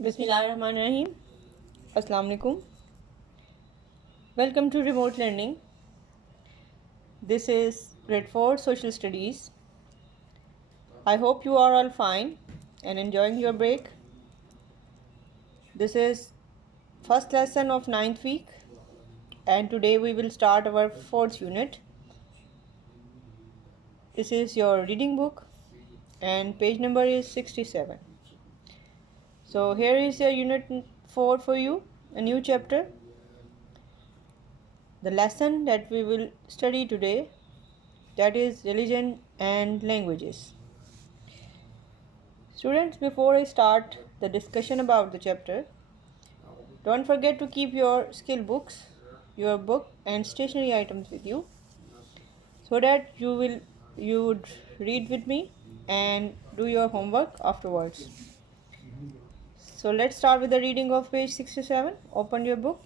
Bismillahirrahmanirrahim. Assalamu alaikum. Welcome to remote learning. This is grade 4 social studies. I hope you are all fine and enjoying your break. This is first lesson of 9th week and today we will start our 4th unit. This is your reading book and page number is 67. So here is your unit 4 for you, a new chapter. The lesson that we will study today, that is religion and languages. Students, before I start the discussion about the chapter, don't forget to keep your skill books, your book and stationery items with you so that you would read with me and do your homework afterwards. So let's start with the reading of page 67. Open your book.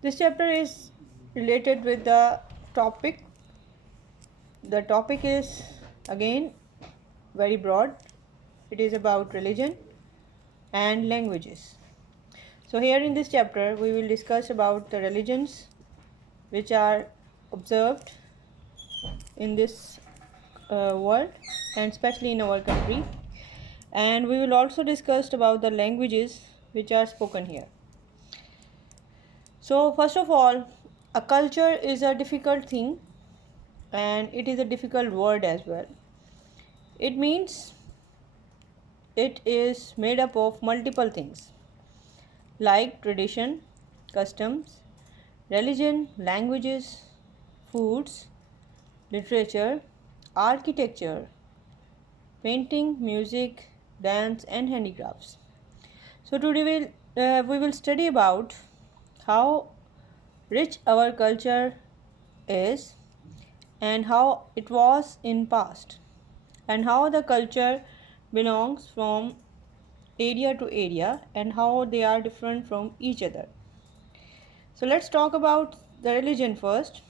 This chapter is related with the topic. The topic is again very broad. It is about religion and languages. So here in this chapter we will discuss about the religions which are observed in this world and especially in our country, and we will also discuss about the languages which are spoken here. So first of all, a culture is a difficult thing and it is a difficult word as well. It means it is made up of multiple things like tradition, customs, religion, languages, foods, literature, architecture, painting, music, dance and handicrafts. So today we will study about how rich our culture is and how it was in past and how the culture belongs from area to area and how they are different from each other. So let's talk about the religion first.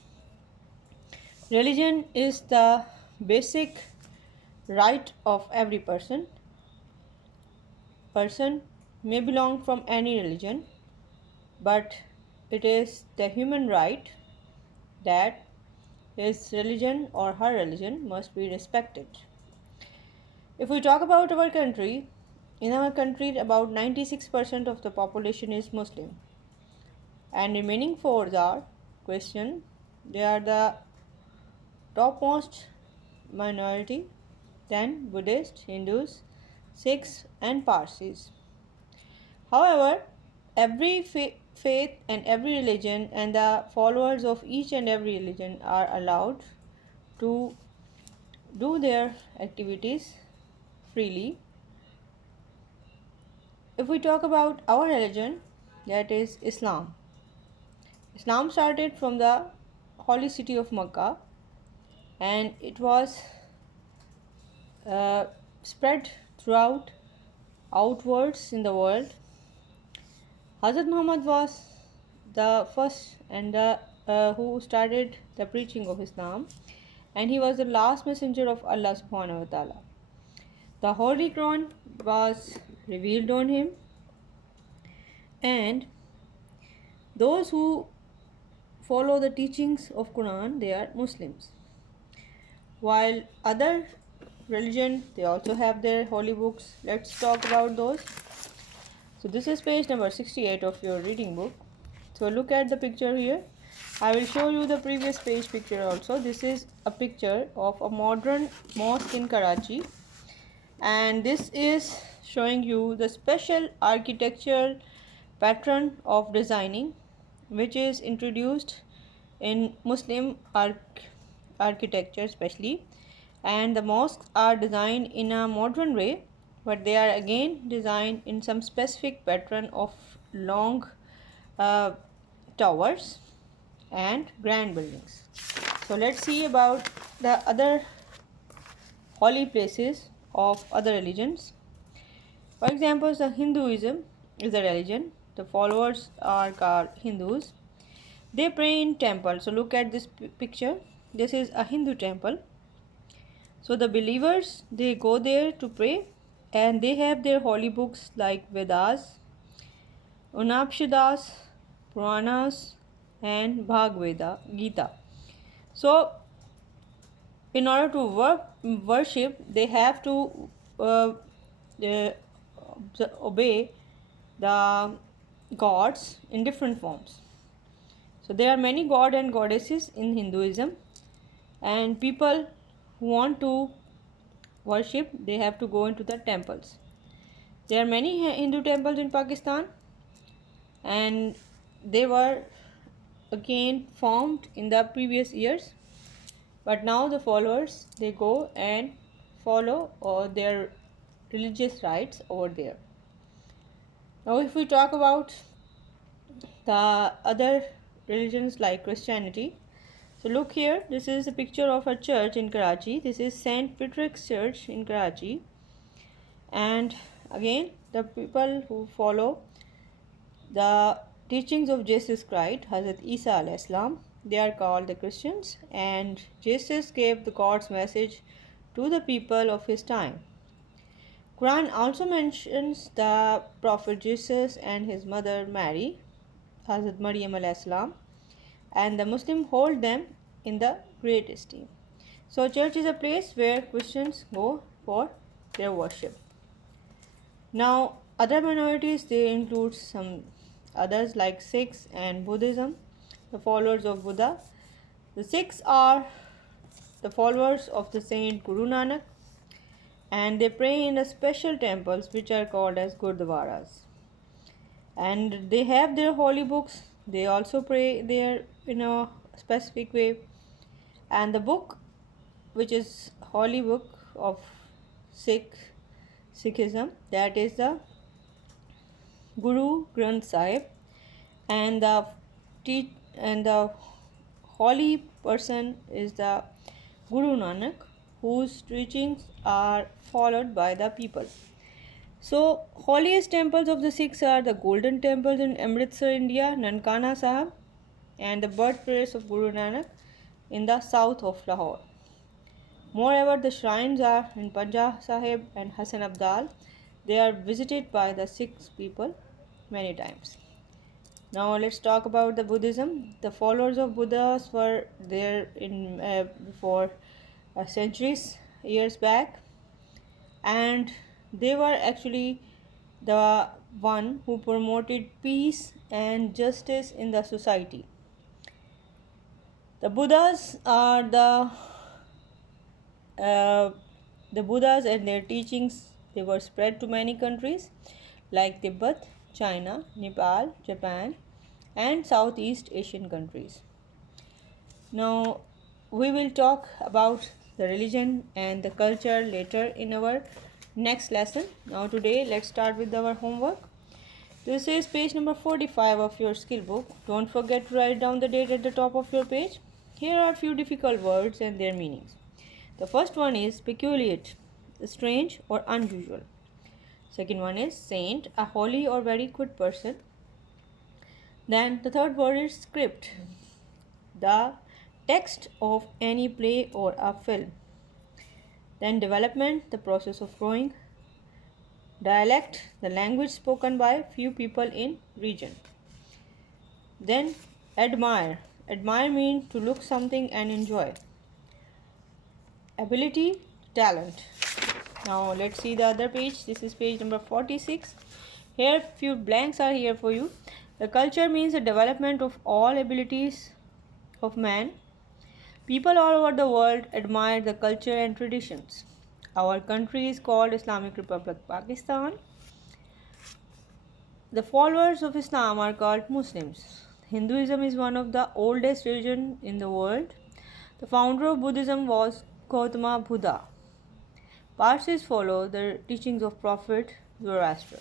Religion is the basic right of every person. Person may belong from any religion, but it is the human right that his religion or her religion must be respected. If we talk about our country, in our country about 96% of the population is Muslim and remaining 4 are Christian. They are the topmost minority, then Buddhist, Hindus, Sikhs and Parsis. However, every faith and every religion and the followers of each and every religion are allowed to do their activities freely. If we talk about our religion, that is Islam. Islam started from the holy city of Mecca and it was spread throughout outwards in the world. Hazrat Muhammad was the first and who started the preaching of Islam, and he was the last messenger of Allah subhanahu wa ta'ala. The Holy Quran was revealed on him, and those who follow the teachings of Quran, they are Muslims. While other religion, they also have their holy books. Let's talk about those. So this is page number 68 of your reading book. So look at the picture here. I will show you the previous page picture also. This is a picture of a modern mosque in Karachi, and this is showing you the special architectural pattern of designing which is introduced in Muslim architecture especially, and the mosques are designed in a modern way, but they are again designed in some specific pattern of long towers and grand buildings. So let's see about the other holy places of other religions. For example, the Hinduism is a religion. The followers are called Hindus. They pray in temple. So look at this picture. This is a Hindu temple. So the believers, they go there to pray and they have their holy books like Vedas, Upanishads, Puranas, and Bhagavad Gita. So, in order to worship, they have to uh, uh, obey the gods in different forms. So, there are many god and goddesses in Hinduism, and people who want to worship, they have to go into the temples. There are many Hindu temples in Pakistan, and they were again formed in the previous years, but now the followers, they go and follow their religious rites over there. Now if we talk about the other religions like Christianity, so look here, this is a picture of a church in Karachi. This is St. Patrick's Church in Karachi, and again the people who follow the teachings of Jesus Christ, Hazrat Isa alayhi salam, they are called the Christians, and Jesus gave the God's message to the people of his time. Quran also mentions the Prophet Jesus and his mother Mary, Hazrat Maryam alayhi salam, and the Muslim hold them in the great esteem. So church is a place where Christians go for their worship. Now other minorities, they include some others like Sikhs and Buddhism, the followers of Buddha. The Sikhs are the followers of the Saint Guru Nanak, and they pray in the special temples which are called as Gurdwaras. And they have their holy books. They also pray there in a specific way. And the book, which is holy book of Sikhism, that is the Guru Granth Sahib, and the holy person is the Guru Nanak, whose teachings are followed by the people. So, holiest temples of the Sikhs are the Golden Temples in Amritsar, India, Nankana Sahib, and the birthplace of Guru Nanak in the south of Lahore. Moreover, the shrines are in Panjah Sahib and Hassan Abdal. They are visited by the Sikh people many times. Now let's talk about the Buddhism. The followers of Buddhas were there in before centuries, years back, and they were actually the one who promoted peace and justice in the society. The Buddhas are the Buddhas and their teachings, they were spread to many countries like Tibet, China, Nepal, Japan, and Southeast Asian countries. Now we will talk about the religion and the culture later in our next lesson. Now today let's start with our homework. This is page number 45 of your skill book. Don't forget to write down the date at the top of your page. Here are a few difficult words and their meanings. The first one is peculiate, strange or unusual. Second one is saint, a holy or very good person. Then the third word is script, the text of any play or a film. Then development, the process of growing. Dialect, the language spoken by few people in region. Then admire, admire means to look something and enjoy. Ability, talent. Now let's see the other page. This is page number 46. Here few blanks are here for you. The culture means the development of all abilities of man. People all over the world admire the culture and traditions. Our country is called Islamic Republic Pakistan. The followers of Islam are called Muslims. Hinduism is one of the oldest religions in the world. The founder of Buddhism was Gautama Buddha. Parsis follow the teachings of Prophet Zoroaster.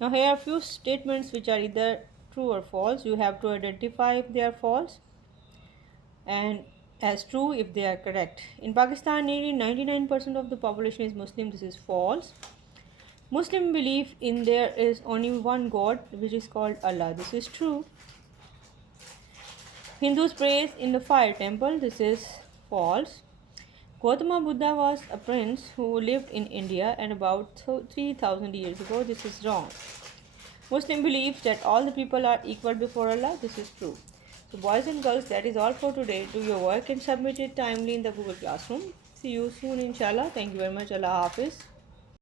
Now here are a few statements which are either true or false. You have to identify if they are false and as true if they are correct. In Pakistan, nearly 99% of the population is Muslim. This is false. Muslim belief in there is only one God, which is called Allah. This is true. Hindus praise in the fire temple. This is false. Gautama Buddha was a prince who lived in India and about 3000 years ago. This is wrong. Muslim believes that all the people are equal before Allah. This is true. So boys and girls, that is all for today. Do your work and submit it timely in the Google Classroom. See you soon inshallah. Thank you very much. Allah Hafiz.